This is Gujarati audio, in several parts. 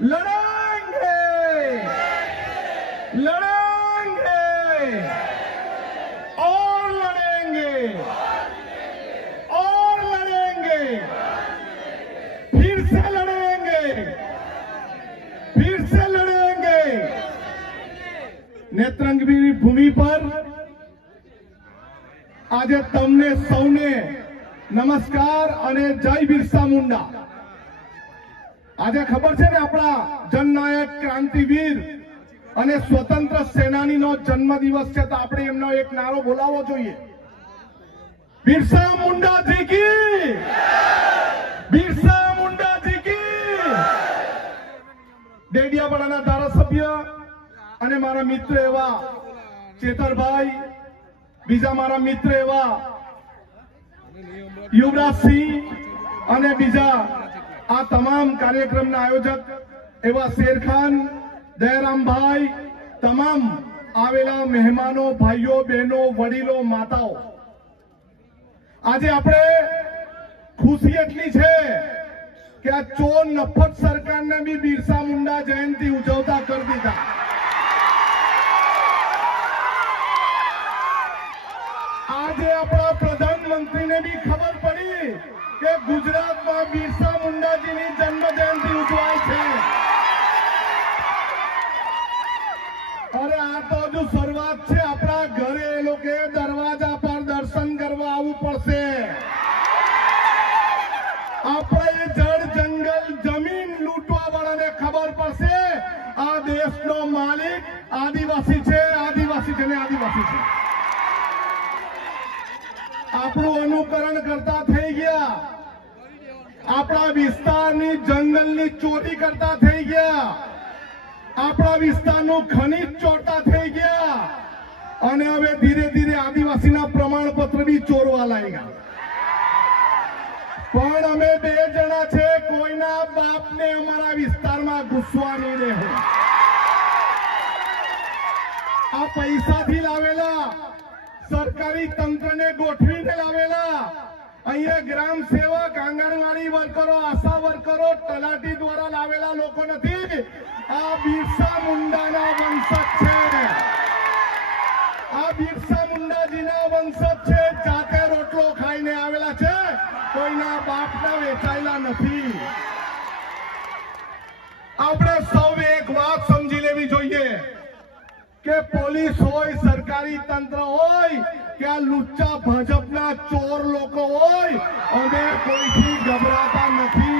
लड़ेंगे, लड़ेंगे और लड़ेंगे और लड़ेंगे, फिर से लड़ेंगे, फिर से लड़ेंगे। नेत्रंगी भूमि पर आज तमने सौने नमस्कार और जय बिरसा मुंडा। आज खबर है ने अपना जननायक क्रांतिवीर અને સ્વતંત્ર સેનાનીનો જન્મદિવસ છે તો આપણે એમનો એક નારો બોલાવવો જોઈએ। બિરસા મુંડાજી કી, બિરસા મુંડાજી કી। ડેડિયાપાડાના ધારાસભ્ય અને મારા મિત્ર એવા ચેતરભાઈ, બીજા મારા મિત્ર એવા યુવરાજસિંહ અને બીજા આ તમામ કાર્યક્રમના આયોજક એવા શેરખાન, दयाराम भाई, तमाम आवेला मेहमानों, भाईओ, बहनों, वडीलो, माताओं, आज आपणे खुशी एटली छे कि आ चोर नफट सरकार ने भी बिरसा मुंडा जयंती उजवता कर दीधा। आज अपना प्रधानमंत्री ने भी खबर पड़ी कि गुजरात में बिरसा मुंडा जी की जन्म जयंती उजवाय छे। अरे आ तो जो शुरुआत है, अपना घरे लोके दरवाजा पर दर्शन करवा आवू पड़शे। अपने जड़ जंगल जमीन लूटवा वाला ने खबर पड़शे आ देश नो मालिक आदिवासी छे, आदिवासी छे ने आदिवासी छे। आपणु अनुकरण करता थई गया, अपना विस्तारनी जंगलनी चोरी करता थई गया, अपना विस्तारનું ખનીજ ચોરતા થઈ ગયા અને હવે ધીરે ધીરે આદિવાસીના પ્રમાણપત્ર બી ચોરવા લાગ્યા। પણ અમે બે જણા છે, કોઈના બાપને અમારા વિસ્તારમાં ઘૂસવા નહીં દેવું। આ પૈસાથી લાવેલા, સરકારી તંત્રને ગોઠવીને લાવેલા અહીંયા ગ્રામ સેવક, આંગણવાડી વર્કરો, આશા વર્કરો, તલાટી દ્વારા લાવેલા લોકો નથી। आ बिरसा मुंडा ना वंशज छे, आ बिरसा मुंडा जी ना वंशज छे। जाते रोटलो खाईने आवेला छे, कोईना बापना वेचायेला नथी। आपणे सौए एक वात समजी लेवी जोईए के पोलीस होय, सरकारी तंत्र होय के आ लुच्चा भाजपना चोर लोको होय, अमे कोईथी गभराता नथी।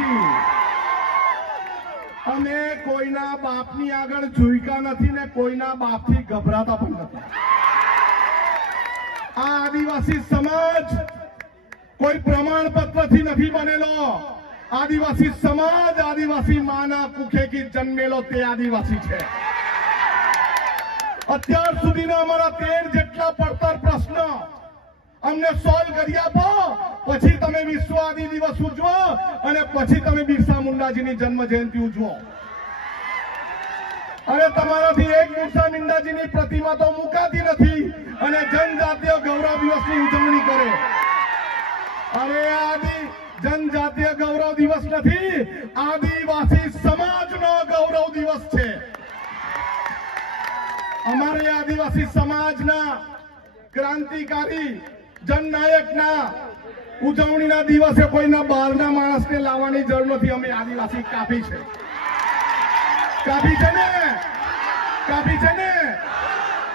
अमे कोईना बापनी आगळ झुयका नथी ने कोईना बापथी गभराता पण नथी। आ आदिवासी समाज कोई प्रमाणपत्रथी नथी बनेलो। आदिवासी समाज आदिवासी माना कुखे की जन्मेलो ते आदिवासी छे। અત્યાર સુધીના અમારા 13 જેટલા પડતર પ્રશ્ન અમને સોલ્વ કરી આપો, પછી તમે વિશ્વ આદિ દિવસ ઉજવો અને પછી તમે બિરસા મુંડાજીની જન્મ જયંતિ ઉજવો। અરે તમારાથી એક બિરસા મુંડાજીની પ્રતિમા તો મુકાતી નથી અને જનજાતીય ગૌરવ દિવસની ઉજવણી કરે। અરે આદિ જનજાતીય ગૌરવ દિવસ નથી, આદિવાસી સમાજનો ગૌરવ દિવસ છે। અમારે આદિવાસી સમાજના ક્રાંતિકારી जननायकना उजवણીના દિવસે કોઈના બહારના માણસને લાવવાની જરૂર નથી। અમે આદિવાસી કાફી છે, કાફી છે ને, કાફી છે ને।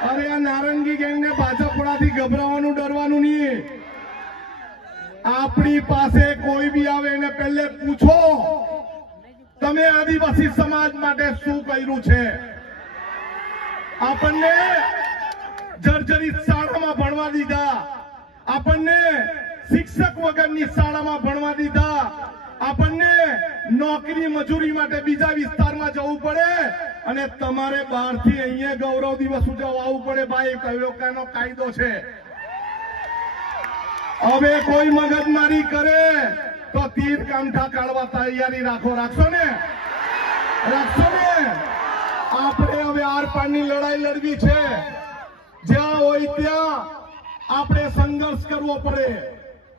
અરે આ નારંગી ગેંગને ભાજપવાળાથી ગભરાવાનું, ડરવાનું નહીં। આપણી પાસે કોઈ બી આવે એને પહેલે પૂછો તમે આદિવાસી સમાજ માટે શું કર્યું છે। આપણને જર્જરિત શાળામાં ભણવા દીધા, આપણને શિક્ષક વગરની શાળામાં ભણવા દીધા, આપણને નોકરી મજૂરી માટે બીજા વિસ્તારમાં જવું પડે અને તમારે બહારથી અહીંયા ગૌરવ દિવસ ઉજવવું પડે। ભાઈ કયો કાયદો છે? હવે કોઈ મગજમારી કરે તો તીર કામઠા કાઢવા તૈયારી રાખો। રાખશો ને? રાખશો ને? આપણે હવે આર પારની લડાઈ લડવી છે। જ્યાં હોય ત્યાં આપણે સંઘર્ષ કરવો પડે।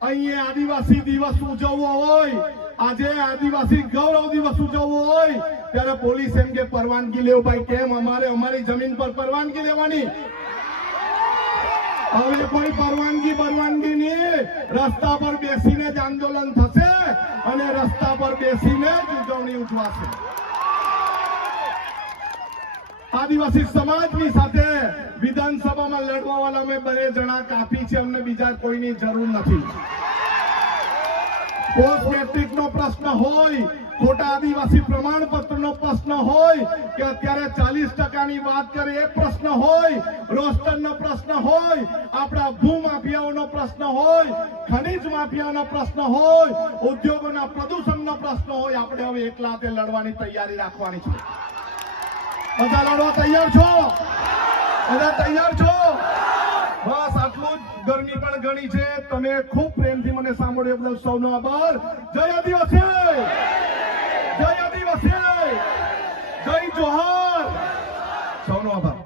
અહીંયા આદિવાસી દિવસ ઉજવવો હોય, આજે આદિવાસી ગૌરવ દિવસ ઉજવવો હોય ત્યારે પોલીસ એમ કે પરવાનગી લેવો. ભાઈ કેમ અમારે અમારી જમીન પર પરવાનગી લેવાની? હવે કોઈ પરવાનગી નહીં, રસ્તા પર બેસીને જ આંદોલન થશે અને રસ્તા પર બેસીને જ ઉજવણી ઉજવાશે. આદિવાસી સમાજની સાથે વિધાનસભામાં લડવા વાળા મેં 2 જણા કાપી છે. અમને બીજા કોઈની જરૂર નથી. પોસ્ટ મેટ્રિક નો પ્રશ્ન હોય, ખોટા આદિવાસી પ્રમાણપત્રનો પ્રશ્ન હોય કે અત્યારે 40% ની વાત કરે એ પ્રશ્ન હોય, રોસ્ટરનો પ્રશ્ન હોય, આપણા ભૂમાફિયાઓનો પ્રશ્ન હોય, ખનીજ માફિયાનો પ્રશ્ન હોય, ઉદ્યોગોના પ્રદૂષણનો પ્રશ્ન હોય, આપણે હવે એકલા હાથે લડવાની તૈયારી રાખવાની છે. બધા લડવા તૈયાર છો? બધા તૈયાર છો? બસ આટલું જ. ગરમી પણ ઘણી છે. તમે ખૂબ પ્રેમથી મને સાંભળ્યો બદલ સૌનો આભાર. જય આદિવાસી, જય આદિવાસી, જય જોહાર. સૌનો આભાર.